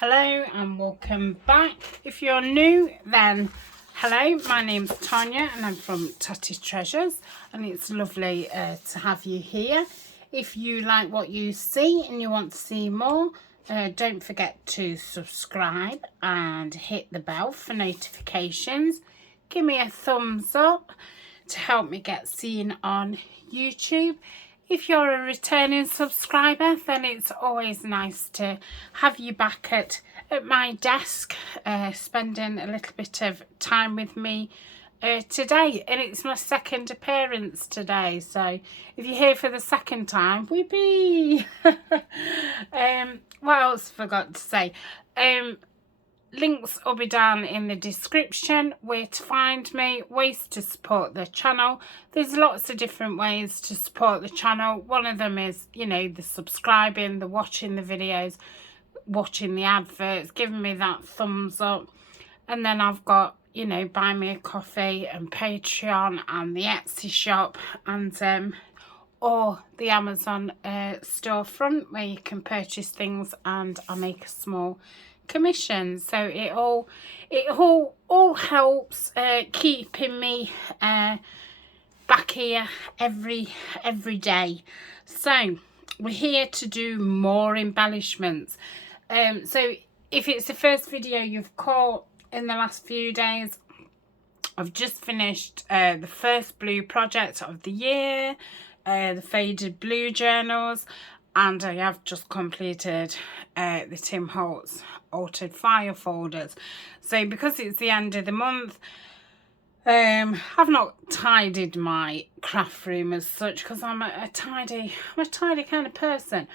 Hello and welcome back. If you're new, then hello, my name's Tania and I'm from Tatty Treasures, and it's lovely to have you here. If you like what you see and you want to see more, don't forget to subscribe and hit the bell for notifications. Give me a thumbs up to help me get seen on YouTube. If you're a returning subscriber, then it's always nice to have you back at my desk, spending a little bit of time with me today. And it's my second appearance today, so if you're here for the second time, weepy. What else forgot to say? Links will be down in the description, where to find me, ways to support the channel. There's lots of different ways to support the channel. One of them is, you know, the subscribing, the watching the videos, watching the adverts, giving me that thumbs up. And then I've got, you know, buy me a coffee and Patreon and the Etsy shop and or the Amazon storefront, where you can purchase things and I make a small commission. So it all helps keeping me back here every day. So we're here to do more embellishments. So if it's the first video you've caught in the last few days, I've just finished the first blue project of the year, the faded blue journals, and I have just completed the Tim Holtz altered file folders. So because it's the end of the month, I've not tidied my craft room as such, because I'm a tidy kind of person.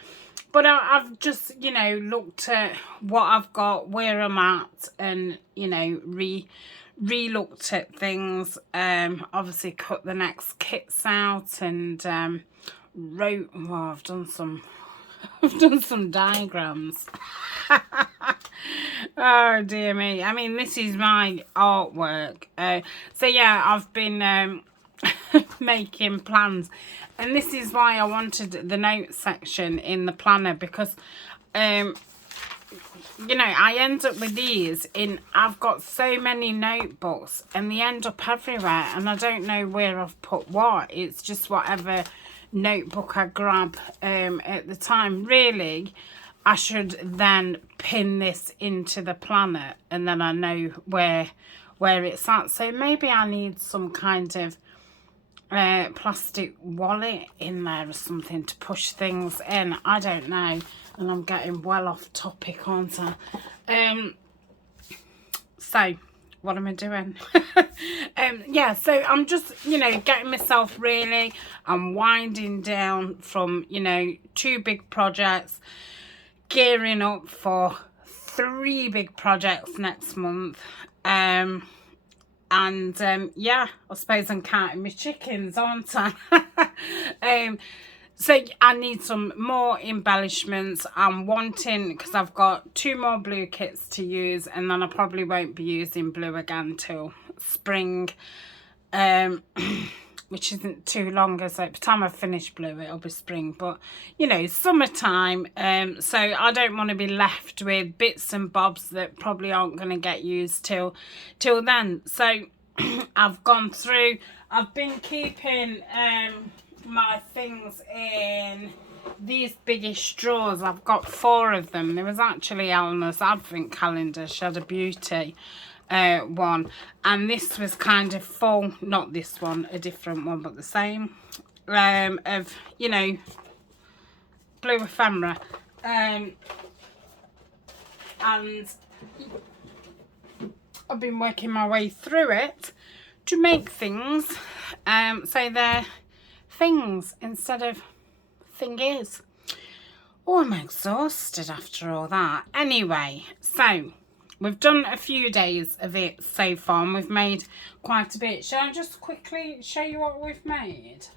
But I've just, you know, looked at what I've got, where I'm at, and, you know, re-looked at things. Obviously cut the next kits out and wrote, well, I've done some diagrams. Oh dear me. I mean, this is my artwork. So yeah, I've been making plans, and this is why I wanted the notes section in the planner, because you know, I end up with these in, I've got so many notebooks and they end up everywhere and I don't know where I've put what. It's just whatever notebook I grab at the time. Really, I should then pin this into the planner and then I know where it's at. So maybe I need some kind of plastic wallet in there or something to push things in. I don't know, and I'm getting well off topic, aren't I? So what am I doing? Yeah, so I'm just, you know, getting myself really, I'm winding down from, you know, 2 big projects, gearing up for 3 big projects next month. Yeah, I suppose I'm counting my chickens, aren't I? So I need some more embellishments. I'm wanting, because I've got 2 more blue kits to use, and then I probably won't be using blue again till spring, which isn't too long, as by the time I finish blue it'll be spring, but you know, summertime. So I don't want to be left with bits and bobs that probably aren't going to get used till then. So I've gone through, I've been keeping my things in these biggish drawers. I've got 4 of them. There was actually Eleanor's advent calendar, she had a beauty one, and this was kind of full, not this one, a different one but the same, of, you know, blue ephemera, and I've been working my way through it to make things, so they're things instead of thingies. Oh, I'm exhausted after all that. Anyway, so we've done a few days of it so far and we've made quite a bit. Shall I just quickly show you what we've made?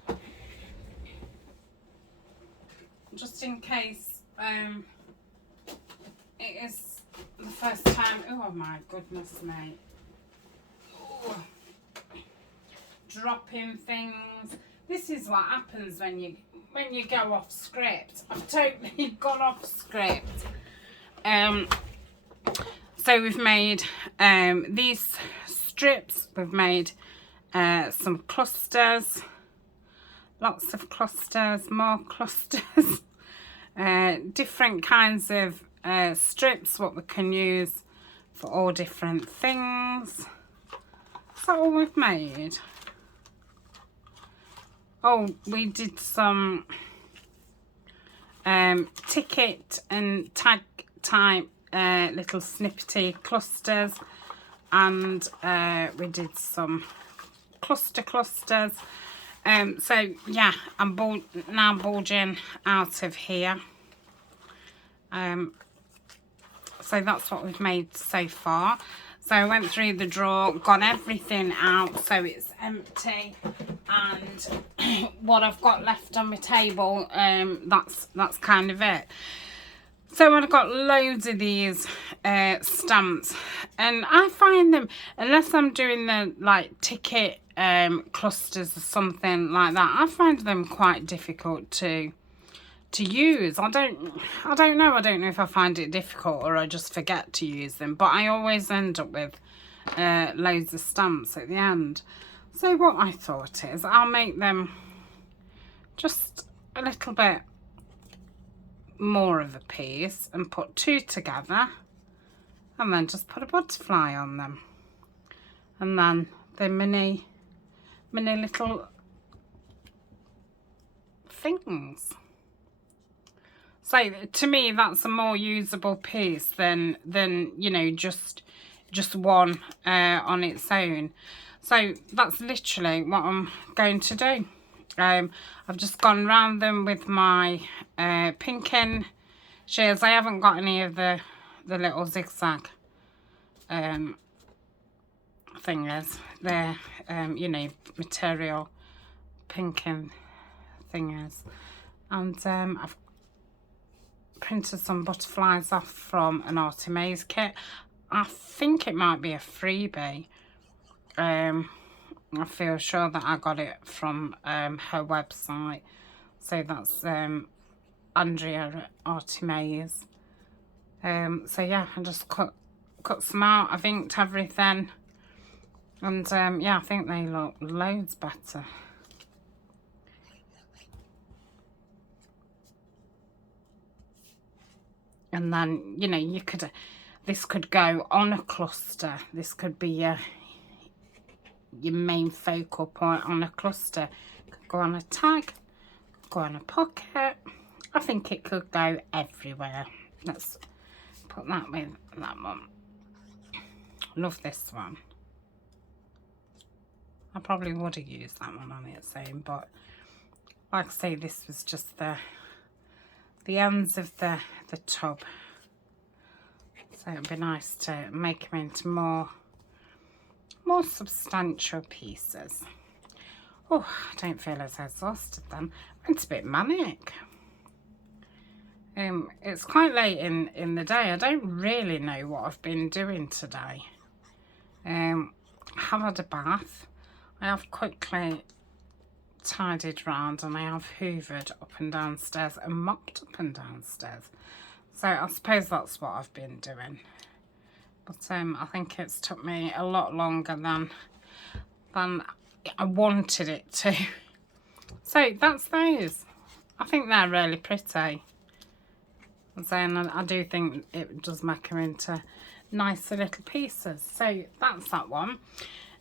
Just in case it is the first time. Oh my goodness me. Ooh. Dropping things. This is what happens when you go off script. I've totally gone off script. So we've made these strips, we've made some clusters, lots of clusters, more clusters, different kinds of strips, what we can use for all different things. Is that all we've made? Oh, we did some ticket and tag type little snippety clusters, and we did some clusters. So yeah, I'm now bulging out of here. So that's what we've made so far. So I went through the drawer, got everything out so it's empty, and what I've got left on my table, that's kind of it. So I've got loads of these stamps, and I find them, unless I'm doing the like ticket clusters or something like that, I find them quite difficult to use. I don't know if I find it difficult or I just forget to use them, but I always end up with loads of stamps at the end. So what I thought is I'll make them just a little bit more of a piece and put two together, and then just put a butterfly on them, and then the mini little things. So to me that's a more usable piece than you know, just one on its own. So that's literally what I'm going to do. I've just gone round them with my pinking shears. I haven't got any of the little zigzag thingers. They're you know, material pinking thingers, and I've printed some butterflies off from an Arty Maze kit. I think it might be a freebie. I feel sure that I got it from her website. So that's Andrea at Arty Maze. So yeah, I just cut some out. I've inked everything, and yeah, I think they look loads better. And then, you know, you could, this could go on a cluster. This could be your main focal point on a cluster. It could go on a tag, go on a pocket. I think it could go everywhere. Let's put that with that one. Love this one. I probably would have used that one on its own, but like I say, this was just the ends of the tub. So it'd be nice to make them into more substantial pieces. Oh, I don't feel as exhausted then. I went a bit manic. It's quite late in the day. I don't really know what I've been doing today. I have had a bath. I have quickly tidied round, and I have hoovered up and downstairs and mopped up and downstairs. So I suppose that's what I've been doing. But I think it's took me a lot longer than I wanted it to. So that's those. I think they're really pretty. And I do think it does make them into nicer little pieces. So that's that one.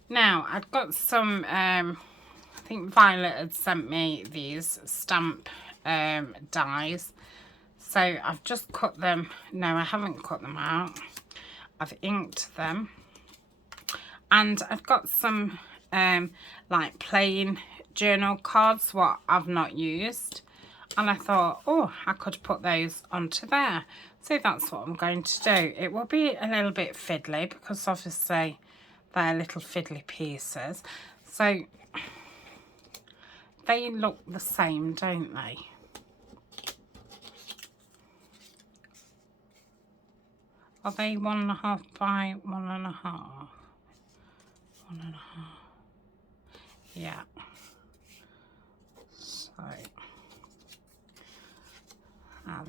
Now I've got some I think Violet had sent me these stamp dies. So I've just cut them. No, I haven't cut them out. I've inked them. And I've got some like plain journal cards, what I've not used. And I thought, oh, I could put those onto there. So that's what I'm going to do. It will be a little bit fiddly because obviously they're little fiddly pieces. So they look the same, don't they? Are they 1.5 by 1.5? 1.5. Yeah. So,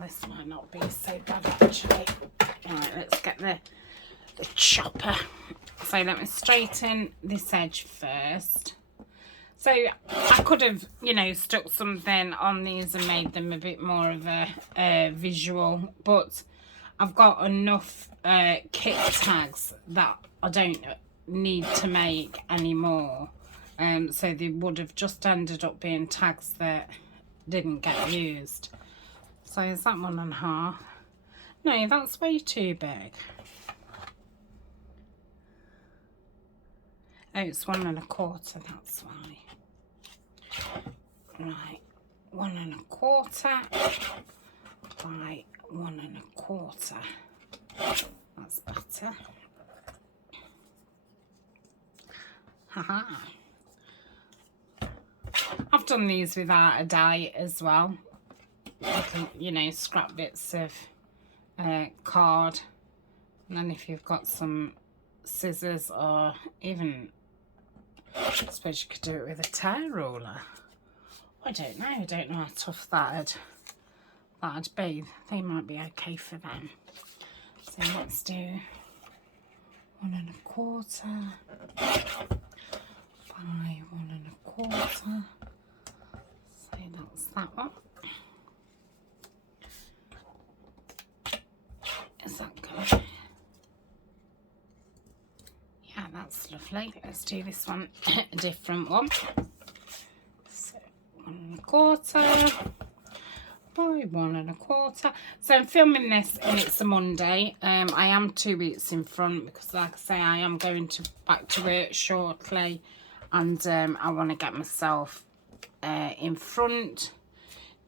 this might not be so bad actually. Right, let's get the the chopper. So let me straighten this edge first. So I could have, you know, stuck something on these and made them a bit more of a visual, but I've got enough kit tags that I don't need to make anymore. So they would have just ended up being tags that didn't get used. So is that 1.5? No, that's way too big. Oh, it's 1.25, that's why. Right, 1.25 by 1.25. That's better. Haha. I've done these without a die as well. You can, you know, scrap bits of card, and then if you've got some scissors, or even, I suppose you could do it with a tear ruler. I don't know how tough that'd be. They might be okay for them. So let's do 1.25 by 1.25. So that's that one. Is that good? Yeah, that's lovely. Let's do this one, a different one. So 1.25 by 1.25. So I'm filming this and it's a Monday. I am 2 weeks in front because, like I say, I am going back to work shortly, and I want to get myself in front,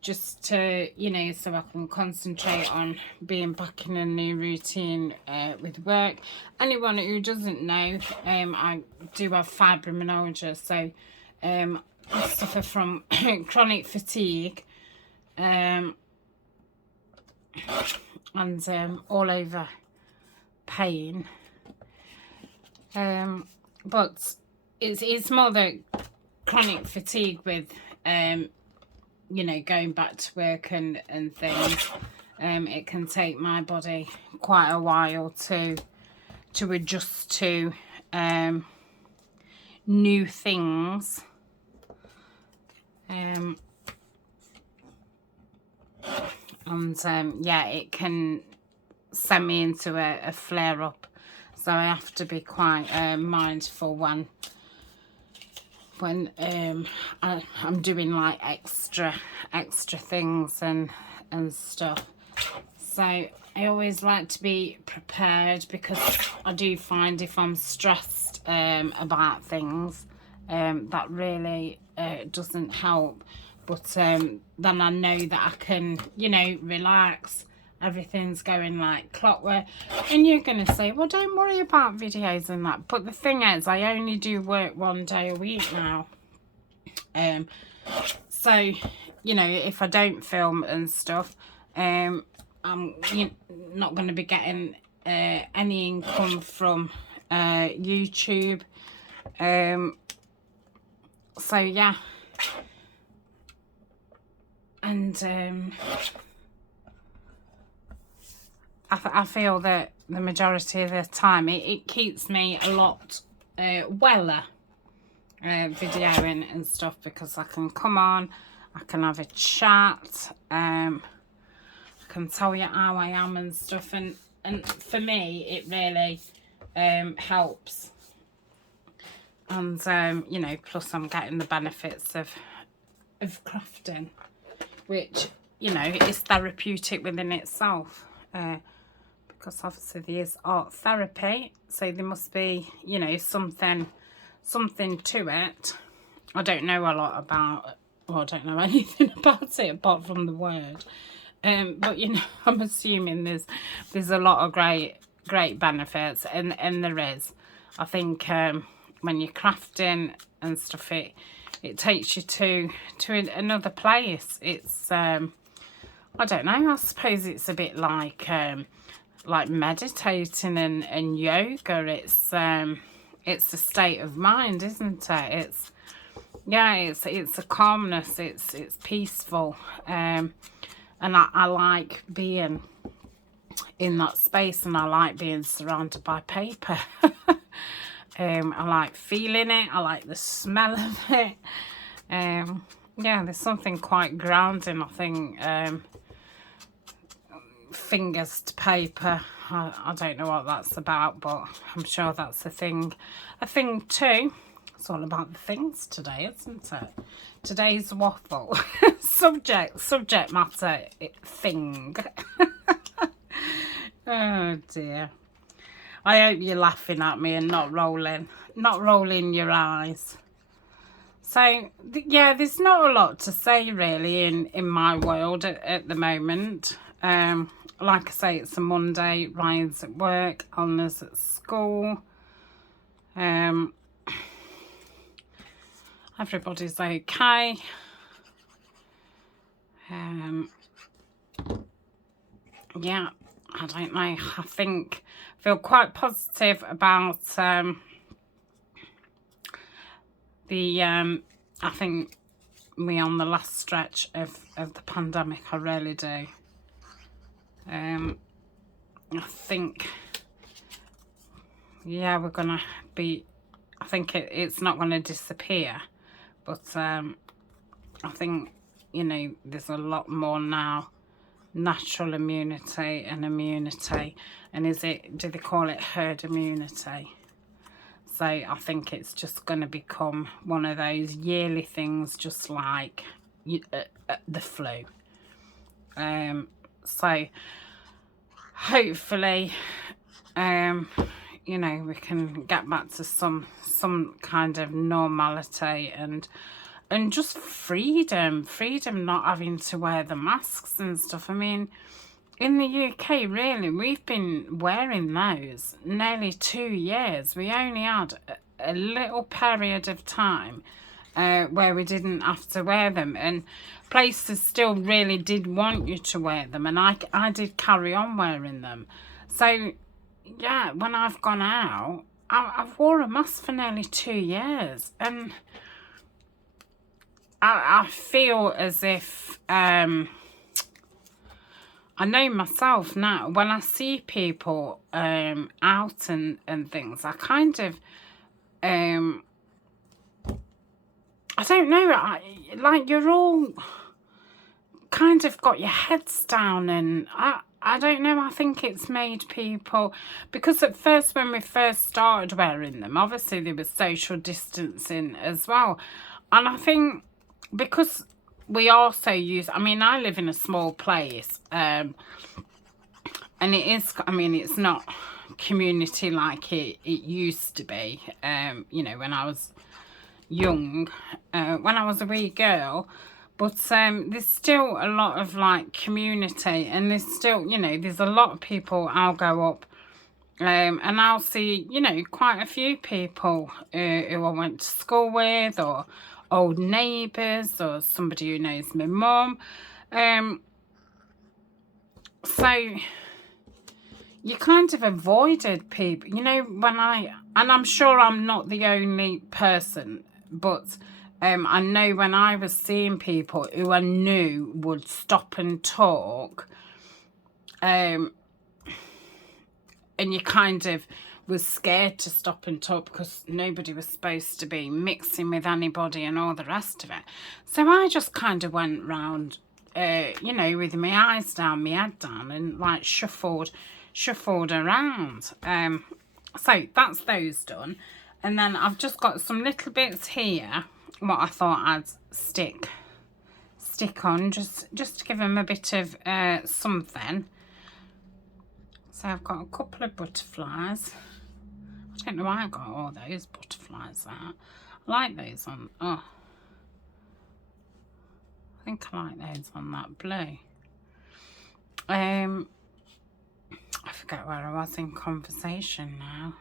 just to, you know, so I can concentrate on being back in a new routine with work. Anyone who doesn't know, I do have fibromyalgia, so I suffer from chronic fatigue, and all over pain, but it's more the chronic fatigue with you know, going back to work and things. It can take my body quite a while to adjust to new things. Yeah, it can send me into a flare-up, so I have to be quite mindful when I'm doing like extra things and stuff. So I always like to be prepared, because I do find if I'm stressed about things, that really doesn't help. But then I know that I can, you know, relax. Everything's going like clockwork. And you're going to say, well, don't worry about videos and that. But the thing is, I only do work 1 day a week now. So, you know, if I don't film and stuff, I'm not going to be getting any income from YouTube. So, yeah. And I feel that the majority of the time it keeps me a lot weller videoing and stuff, because I can come on, I can have a chat, I can tell you how I am and stuff, and for me it really helps. And you know, plus I'm getting the benefits of crafting, which, you know, is therapeutic within itself, because obviously there is art therapy, so there must be, you know, something to it. I don't know a lot about, well, I don't know anything about it apart from the word, but, you know, I'm assuming there's a lot of great benefits, and there is. I think when you're crafting and stuff, it takes you to another place. It's I don't know, I suppose it's a bit like meditating and yoga. It's a state of mind, isn't it? It's, yeah, it's a calmness, it's peaceful, and I like being in that space, and I like being surrounded by paper. I like feeling it. I like the smell of it. Yeah, there's something quite grounding, I think. Fingers to paper. I don't know what that's about, but I'm sure that's a thing too. It's all about the things today, isn't it? Today's waffle. subject matter thing. Oh dear. I hope you're laughing at me and not rolling your eyes. So yeah, there's not a lot to say really in my world at the moment. Like I say, it's a Monday, Ryan's at work, Eleanor's at school. Everybody's okay. Yeah, I don't know. I feel quite positive about I think we're on the last stretch of the pandemic. I really do. I think, yeah, we're gonna be, I think it's not gonna disappear, but I think, you know, there's a lot more now natural immunity and immunity, and do they call it herd immunity? So I think it's just going to become one of those yearly things, just like the flu. So hopefully, you know, we can get back to some kind of normality and just freedom not having to wear the masks and stuff. I mean, in the UK, really, we've been wearing those nearly 2 years. We only had a little period of time where we didn't have to wear them, and places still really did want you to wear them, and I did carry on wearing them. So yeah, when I've gone out, I've wore a mask for nearly 2 years, and I feel as if I know myself now, when I see people out and things, I kind of, I don't know, like you're all kind of got your heads down, and I don't know, I think it's made people, because at first when we first started wearing them, obviously there was social distancing as well, and I think because we also use, I mean, I live in a small place, and it is, I mean, it's not community like it used to be, you know, when I was young, when I was a wee girl, but there's still a lot of, like, community, and there's still, you know, there's a lot of people I'll go up, and I'll see, you know, quite a few people who I went to school with, or old neighbours, or somebody who knows my mum. So you kind of avoided people, you know, and I'm sure I'm not the only person, but I know when I was seeing people who I knew would stop and talk, and you kind of was scared to stop and talk because nobody was supposed to be mixing with anybody and all the rest of it. So I just kind of went round, you know, with my eyes down, my head down, and like shuffled around. So that's those done, and then I've just got some little bits here what I thought I'd stick on, just to give them a bit of something. So I've got a couple of butterflies. I don't know why I got all those butterflies out. I like those on, oh, I think I like those on that blue. I forget where I was in conversation now.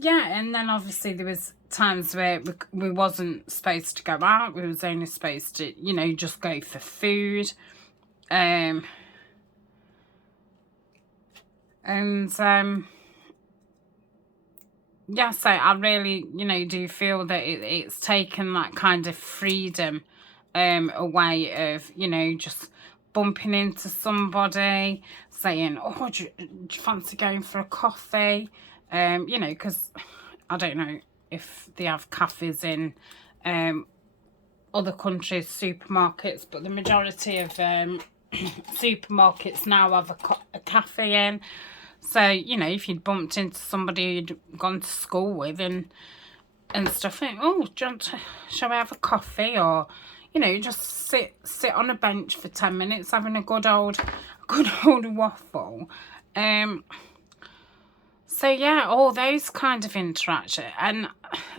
Yeah, and then obviously there was times where we wasn't supposed to go out. We was only supposed to, you know, just go for food. Yeah, so I really, you know, do feel that it's taken that kind of freedom away of, you know, just bumping into somebody, saying, oh, do you fancy going for a coffee? You know, because I don't know if they have cafes in other countries, supermarkets, but the majority of supermarkets now have a cafe in. So, you know, if you'd bumped into somebody you'd gone to school with and stuff, think, oh, do you want to, shall we have a coffee? Or, you know, just sit on a bench for 10 minutes having a good old waffle. So yeah, all those kind of interaction. And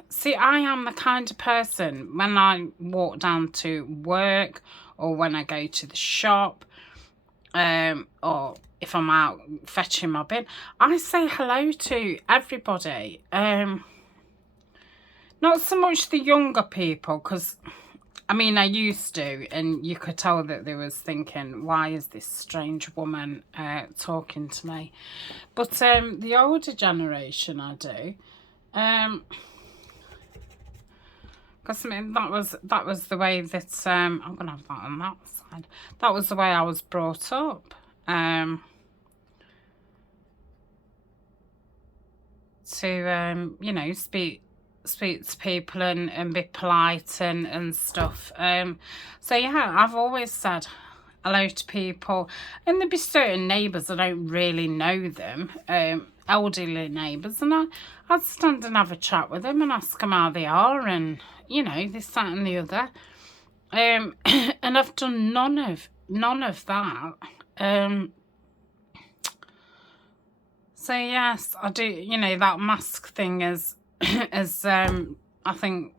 see, I am the kind of person, when I walk down to work or when I go to the shop, or if I'm out fetching my bin, I say hello to everybody. Not so much the younger people, because I mean, I used to, and you could tell that they was thinking, why is this strange woman talking to me? But the older generation, I do. Because I mean, that was the way that, I'm going to have that on that side. That was the way I was brought up. To, you know, speak to people and be polite and stuff. So yeah, I've always said hello to people, and there'd be certain neighbours I don't really know them, elderly neighbours, and I'd stand and have a chat with them and ask them how they are, and you know, this, that and the other. And I've done none of that. So yes, I do, you know, that mask thing is I think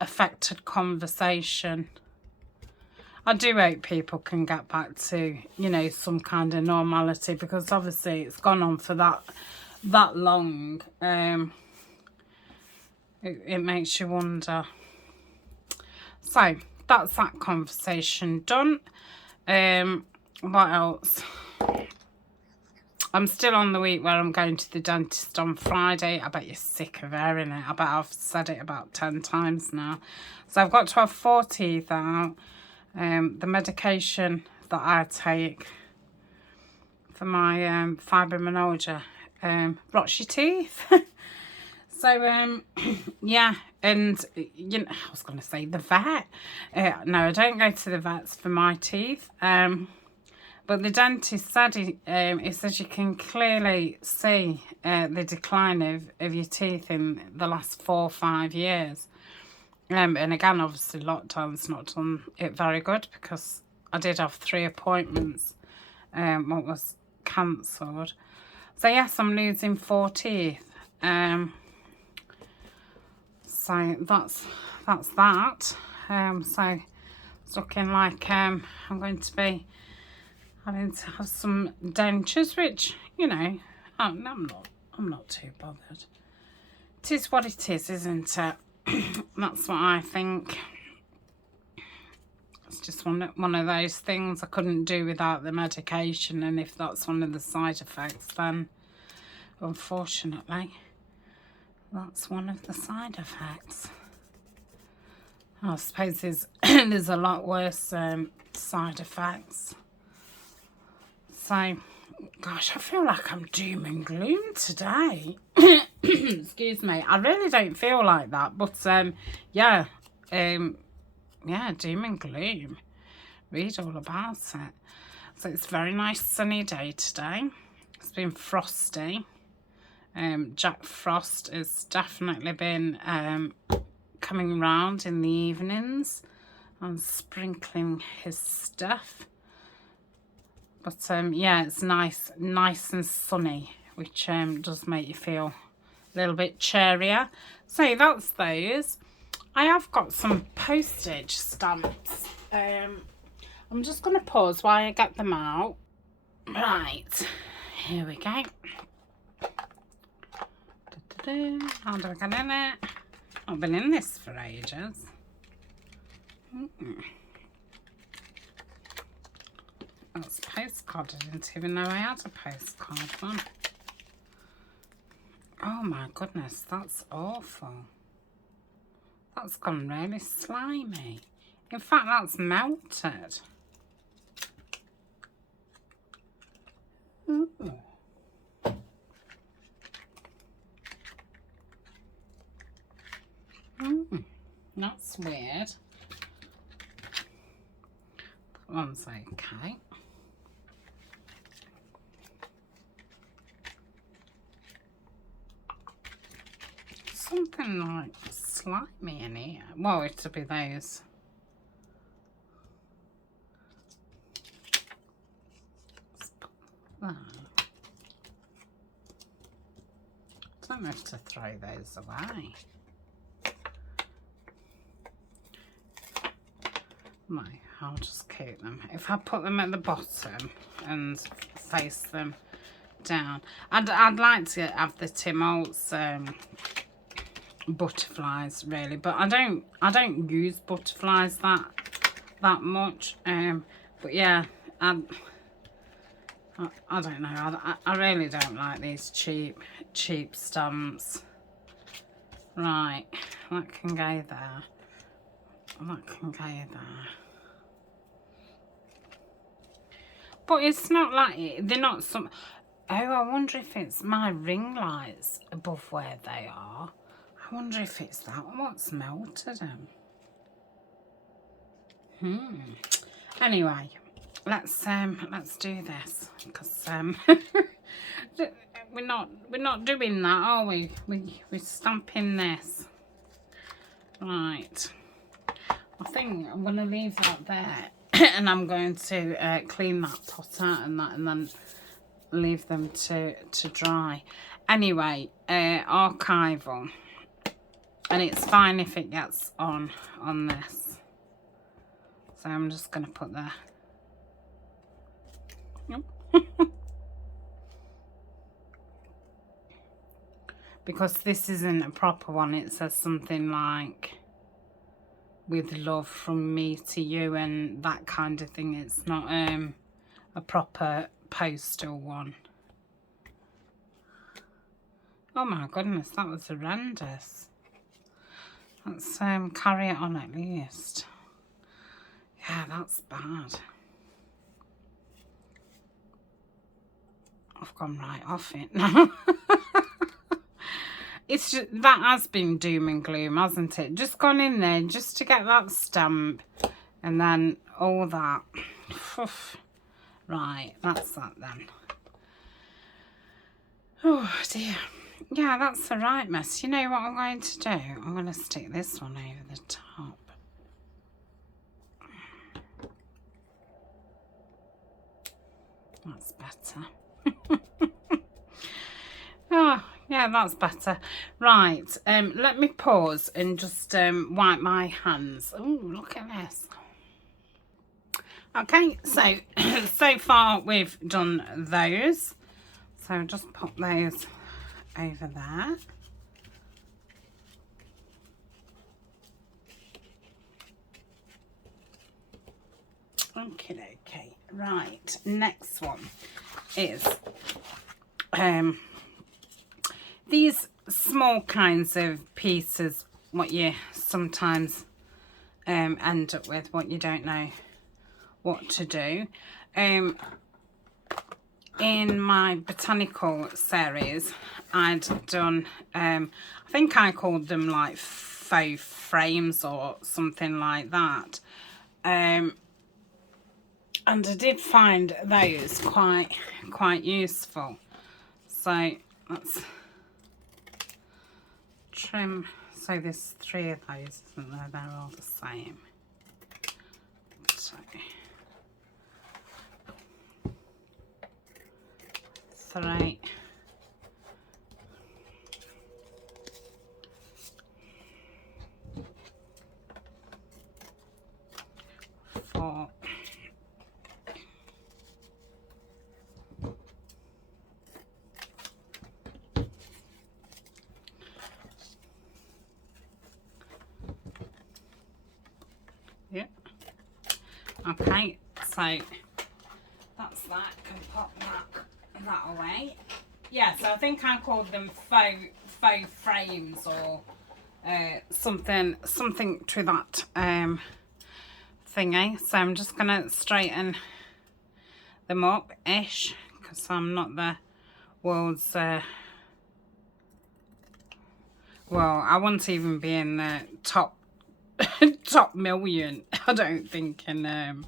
affected conversation. I do hope people can get back to, you know, some kind of normality, because obviously it's gone on for that long. It makes you wonder. So that's that conversation done. What else? I'm still on the week where I'm going to the dentist on Friday. I bet you're sick of hearing it. I bet I've said it about 10 times now. So I've got to have 4 teeth out. The medication that I take for my fibromyalgia rots your teeth. So, yeah, and, you know, I was going to say the vet. No, I don't go to the vets for my teeth. But the dentist said, he says you can clearly see the decline of your teeth in the last 4 or 5 years. And again, obviously, lockdown's not done it very good, because I did have 3 appointments, what was cancelled. So yes, I'm losing 4 teeth. So that's that. So it's looking like I'm going to be having to have some dentures, which, you know, I'm not too bothered. It is what it is, isn't it? That's what I think. It's just one of those things I couldn't do without the medication, and if that's one of the side effects, then unfortunately that's one of the side effects. I suppose there's a lot worse side effects. So, gosh, I feel like I'm doom and gloom today. Excuse me. I really don't feel like that. But, yeah, doom and gloom. Read all about it. So, it's a very nice sunny day today. It's been frosty. Jack Frost has definitely been coming round in the evenings and sprinkling his stuff. But yeah, it's nice and sunny, which does make you feel a little bit cheerier. So that's those. I have got some postage stamps. I'm just going to pause while I get them out. Right, here we go. How do I get in it? I've been in this for ages. That's a postcard. I didn't even know I had a postcard one. Oh my goodness, that's awful. That's gone really slimy. In fact, that's melted. That's weird. That one's okay. Something like slimy in here. Well, it'll be those. I don't have to throw those away. No, I'll just keep them. If I put them at the bottom and face them down, I'd like to have the Tim Holtz butterflies really, but I don't use butterflies that much. But yeah, I don't know. I really don't like these cheap stamps. Right, that can go there. That can go there. But it's not like they're not some. Oh, I wonder if it's my ring lights above where they are. I wonder if it's that what's melted them. Anyway, let's do this because we're not doing that, are we? We're stamping this. Right. I think I'm going to leave that there and I'm going to clean that pot out and that, and then leave them to dry. Anyway, archival, and it's fine if it gets on this. So I'm just going to put there. Because this isn't a proper one, it says something like with love from me to you and that kind of thing. It's not a proper postal one. Oh my goodness, that was horrendous. Let's carry it on at least. Yeah, that's bad. I've gone right off it now. It's just, that has been doom and gloom, hasn't it? Just gone in there just to get that stamp and then all that. Right, that's that then. Oh dear. Yeah, that's the right mess. You know what I'm going to do? I'm going to stick this one over the top. That's better. Oh, yeah, that's better. Right, let me pause and just wipe my hands. Oh, look at this. Okay, so so far we've done those. So just pop those over there. Okay, okay. Right, next one is these small kinds of pieces, what you sometimes end up with, what you don't know what to do. In my botanical series, I'd done, I think I called them like faux frames or something like that. And I did find those quite useful. So let's trim. So there's 3 of those, isn't there? They're all the same. So 3. 4. 5. Okay, so that's that. Can pop that away. Yeah, so I think I called them faux frames or something to that thingy. So I'm just gonna straighten them up ish because I'm not the world's well, I won't even be in the top top million, I don't think, in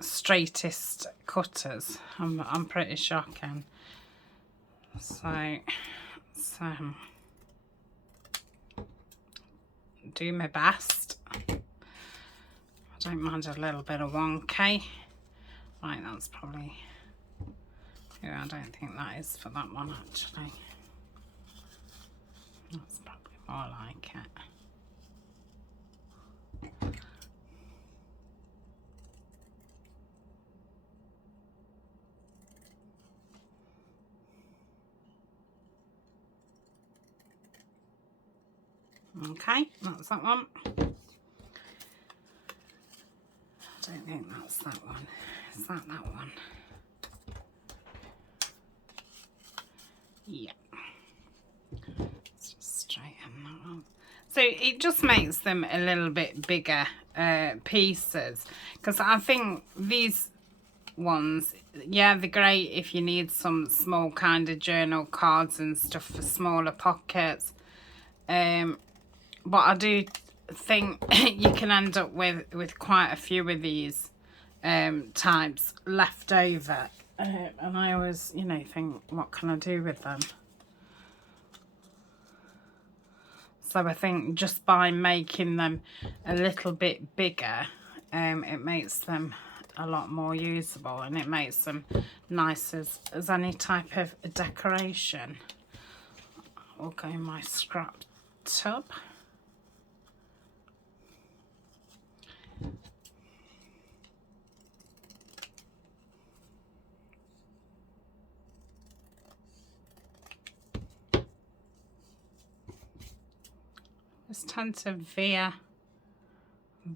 straightest cutters. I'm pretty shocking. So do my best. I don't mind a little bit of 1K. Right, that's probably, yeah, I don't think that is for that one actually. That's probably more like it. Okay, that's that one. I don't think that's that one. Is that one? Yeah. Let's just straighten that one. So it just makes them a little bit bigger pieces, because I think these ones, yeah, they're great if you need some small kind of journal cards and stuff for smaller pockets. But I do think you can end up with quite a few of these types left over. And I always, you know, think, what can I do with them? So I think just by making them a little bit bigger, it makes them a lot more usable, and it makes them nice as any type of decoration. I'll go in my scrap tub. Just tend to veer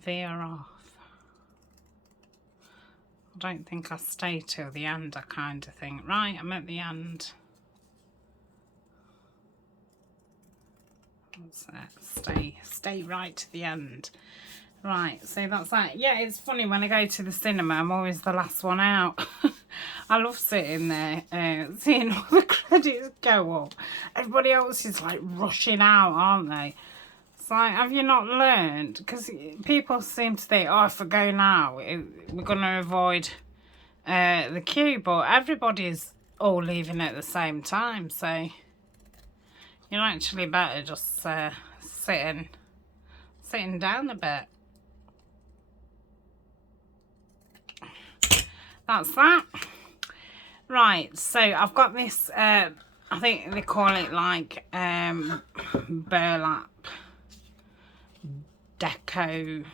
off. I don't think I stay till the end. I kind of think, right, I'm at the end. Stay right to the end. Right, so that's that. Yeah, it's funny, when I go to the cinema, I'm always the last one out. I love sitting there, seeing all the credits go up. Everybody else is like rushing out, aren't they? It's like, have you not learned? Because people seem to think, oh, if I go now, we're going to avoid the queue, but everybody's all leaving at the same time, so you're actually better just sitting down a bit. That's that. Right, so I've got this, I think they call it like burlap deco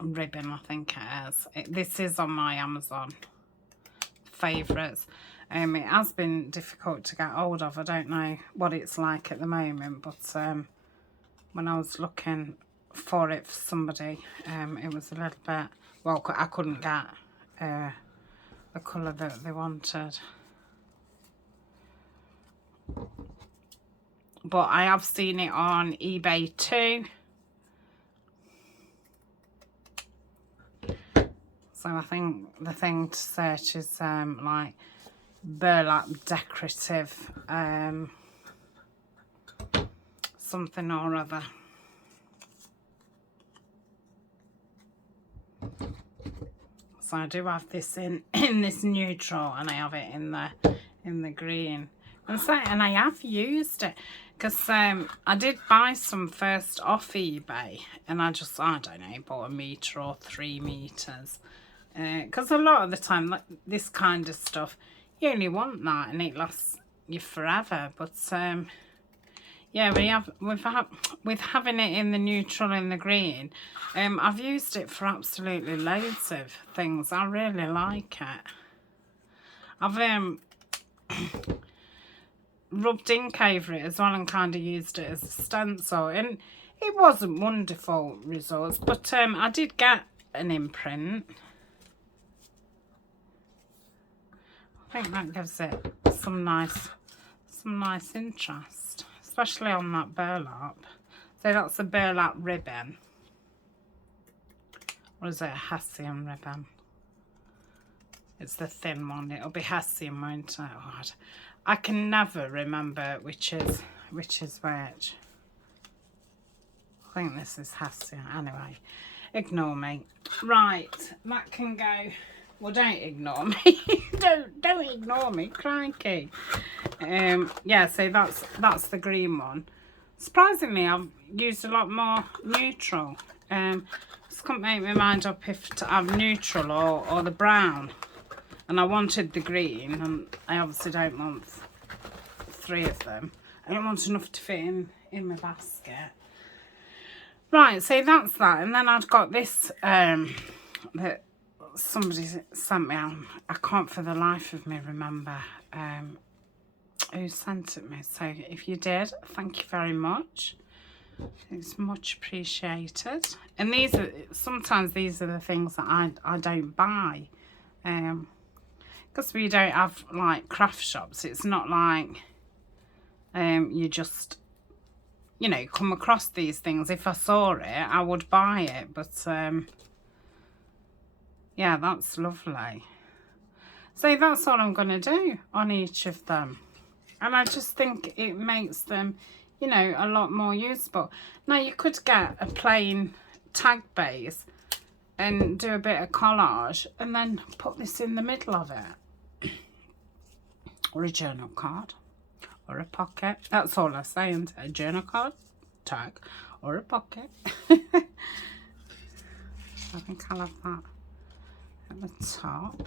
ribbon, I think it is. This is on my Amazon favourites. It has been difficult to get hold of. I don't know what it's like at the moment, but when I was looking for it for somebody, it was a little bit, well, I couldn't get the colour that they wanted. But I have seen it on eBay too. So I think the thing to search is like burlap decorative something or other. So I do have this in this neutral, and I have it in the green. And I have used it, because I did buy some first off eBay, and I don't know, bought a metre or 3 meters. Because a lot of the time, like this kind of stuff, you only want that and it lasts you forever. But yeah, with having it in the neutral and the green, I've used it for absolutely loads of things. I really like it. I've rubbed ink over it as well and kind of used it as a stencil, and it wasn't wonderful results, but I did get an imprint. I think that gives it some nice interest, especially on that burlap. So that's a burlap ribbon. Or is it a Hessian ribbon? It's the thin one. It'll be Hessian, won't it? Oh, I can never remember which is which is which. I think this is Hestia. Anyway, ignore me. Right, that can go. Well, don't ignore me. don't ignore me, crikey. Yeah, so that's the green one. Surprisingly, I've used a lot more neutral. Just couldn't make my mind up if to have neutral or the brown. And I wanted the green, and I obviously don't want 3 of them. I don't want enough to fit in my basket. Right, so that's that. And then I've got this that somebody sent me. I can't for the life of me remember who sent it me. So if you did, thank you very much. It's much appreciated. And these are sometimes these are the things that I don't buy. Because we don't have like craft shops. It's not like you just, you know, come across these things. If I saw it, I would buy it. But yeah, that's lovely. So that's all I'm going to do on each of them. And I just think it makes them, you know, a lot more usable. Now, you could get a plain tag base and do a bit of collage and then put this in the middle of it. Or a journal card. Or a pocket. That's all I say, isn't it? A journal card, tag, or a pocket. I think I'll have that at the top.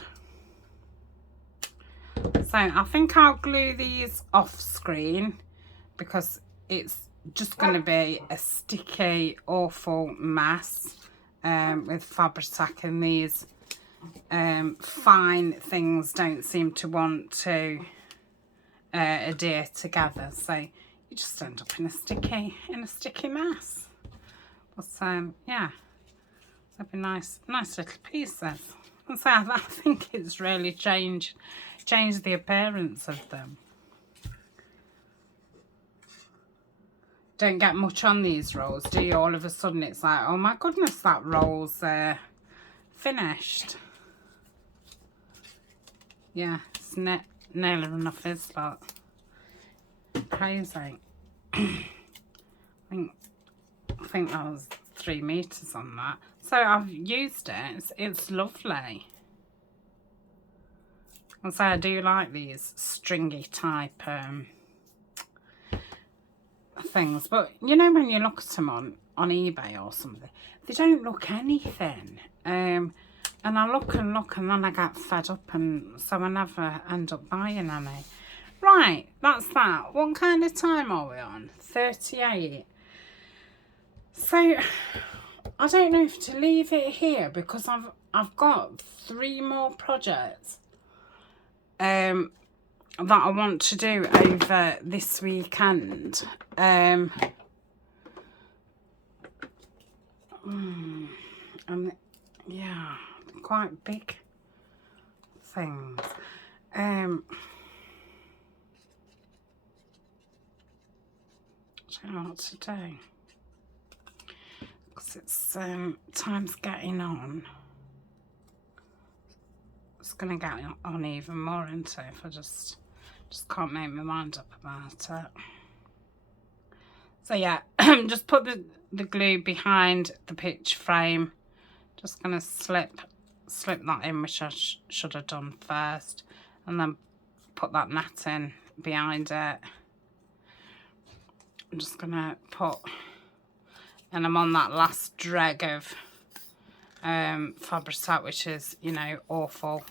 So I think I'll glue these off screen because it's just going to be a sticky, awful mess with Fabri-Tac, and these fine things don't seem to want to adhere together. So you just end up in a sticky mess. But yeah, that'd be nice little pieces. And so I think it's really changed the appearance of them. Don't get much on these rolls, do you? All of a sudden it's like, oh my goodness, that roll's finished. Yeah, it's nearly enough, is that crazy? I think that was 3 meters on that. So I've used it. It's lovely. And so I do like these stringy type things, but you know, when you look at them on eBay or something, they don't look anything. And I look and then I get fed up, and so I never end up buying any. Right, that's that. What kind of time are we on? 38. So I don't know if to leave it here because I've got 3 more projects that I want to do over this weekend. And yeah, quite big things. I don't know what to do because it's time's getting on. It's gonna get on even more, isn't it, if I just can't make my mind up about it. So yeah, just put the glue behind the picture frame. Just gonna slip that in, which I should have done first, and then put that net in behind it. I'm just gonna put, and I'm on that last dreg of Fabri-Tac, which is, you know, awful.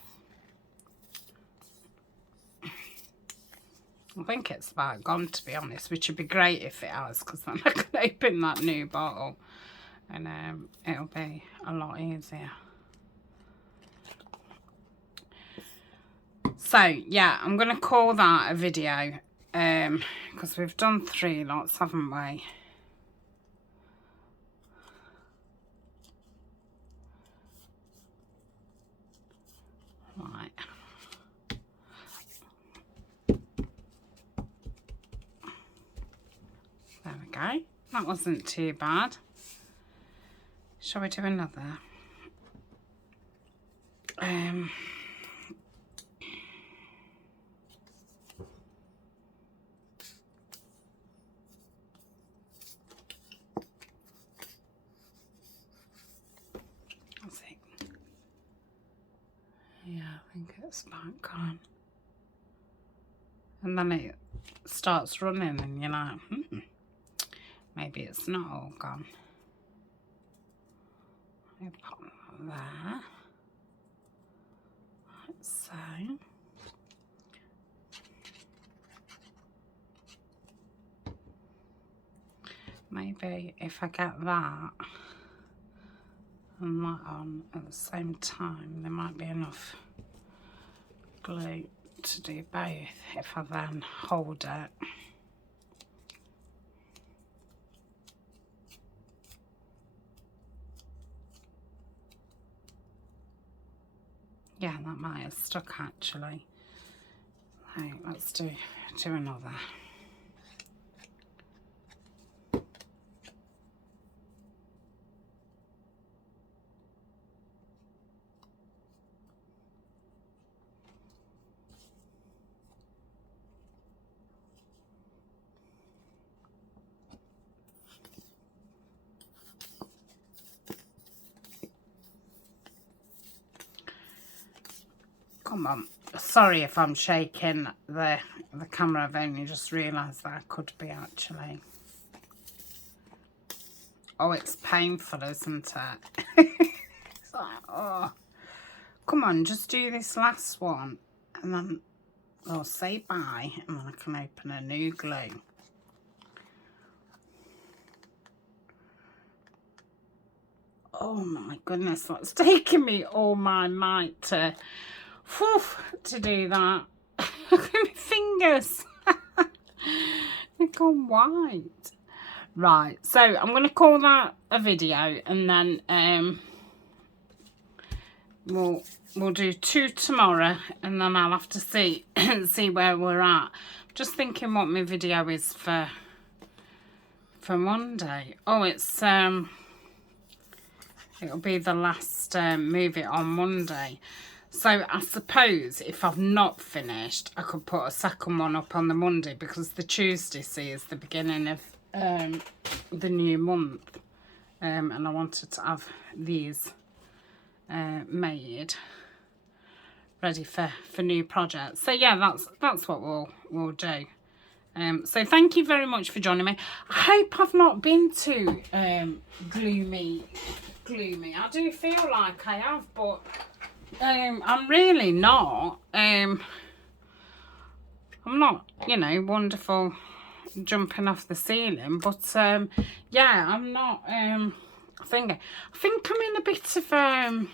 I think it's about gone, to be honest, which would be great if it has, because then I can open that new bottle and it'll be a lot easier. So yeah, I'm gonna call that a video because we've done 3 lots, haven't we? Right. There we go. That wasn't too bad. Shall we do another? think it's about gone. And then it starts running and you're like, maybe it's not all gone. I put that there. So maybe if I get that and that on at the same time, there might be enough glue to do both if I then hold it. Yeah, that might have stuck actually. Right, let's do another. Come on. Sorry if I'm shaking the camera. I've only just realised that I could be actually. Oh, it's painful, isn't it? It's like, oh. Come on, just do this last one. And then I'll say bye. And then I can open a new glue. Oh my goodness, that's taken me all my might to do that. Look at my fingers. They've gone white. Right, so I'm going to call that a video, and then we'll do 2 tomorrow, and then I'll have to see where we're at. Just thinking what my video is for Monday. Oh, it's it'll be the last movie on Monday. So I suppose if I've not finished, I could put a second one up on the Monday, because the Tuesday, see, is the beginning of the new month. And I wanted to have these made ready for new projects. So yeah, that's what we'll do. So thank you very much for joining me. I hope I've not been too gloomy. I do feel like I have, but I'm really not. I'm not, you know, wonderful jumping off the ceiling, but yeah, I'm not. I think I'm in a bit of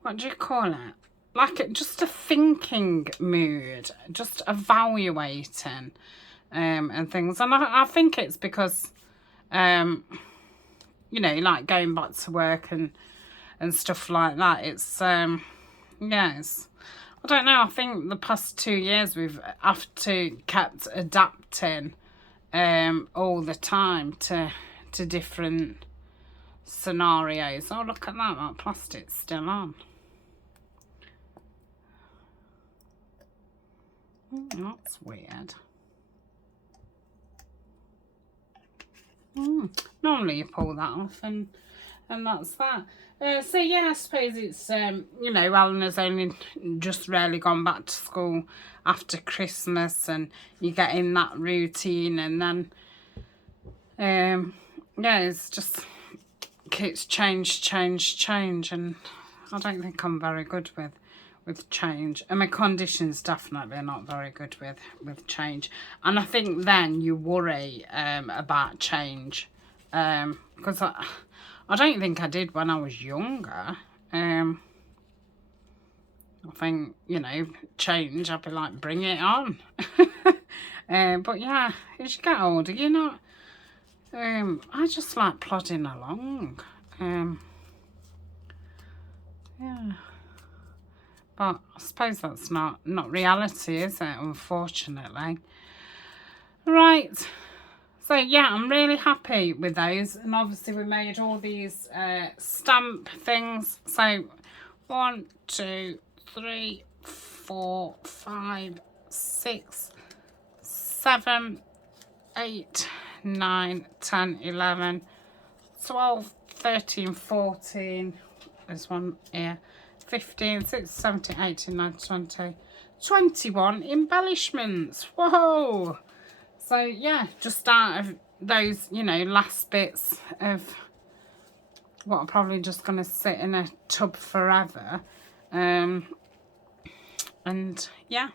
what do you call it? Like just a thinking mood, just evaluating and things. And I think it's because you know, like going back to work and stuff like that. It's yes, I don't know, I think the past 2 years we've kept adapting all the time to different scenarios. Oh, look at that plastic's still on. That's weird. Normally you pull that off and that's that. So yeah, I suppose it's you know, Alan has only just really gone back to school after Christmas, and you get in that routine, and then yeah, it's just keeps change, and I don't think I'm very good with change, and my condition's definitely not very good with change. And I think then you worry about change, because I don't think I did when I was younger. I think, you know, change, I'd be like, bring it on. But yeah, as you get older, you're not, I just like plodding along. Yeah. But I suppose that's not reality, is it, unfortunately? Right. So yeah, I'm really happy with those. And obviously we made all these stamp things. So 1, 2, 3, 4, 5, 6, 7, 8, 9, 10, 11, 12, 13, 14. There's one here. 15, 16, 17, 18, 19, 20, 21 embellishments. Whoa! So yeah, just out of those, you know, last bits of what I'm probably just going to sit in a tub forever. And yeah,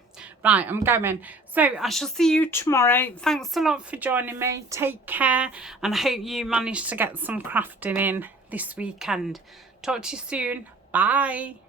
right, I'm going. So I shall see you tomorrow. Thanks a lot for joining me. Take care, and I hope you manage to get some crafting in this weekend. Talk to you soon. Bye.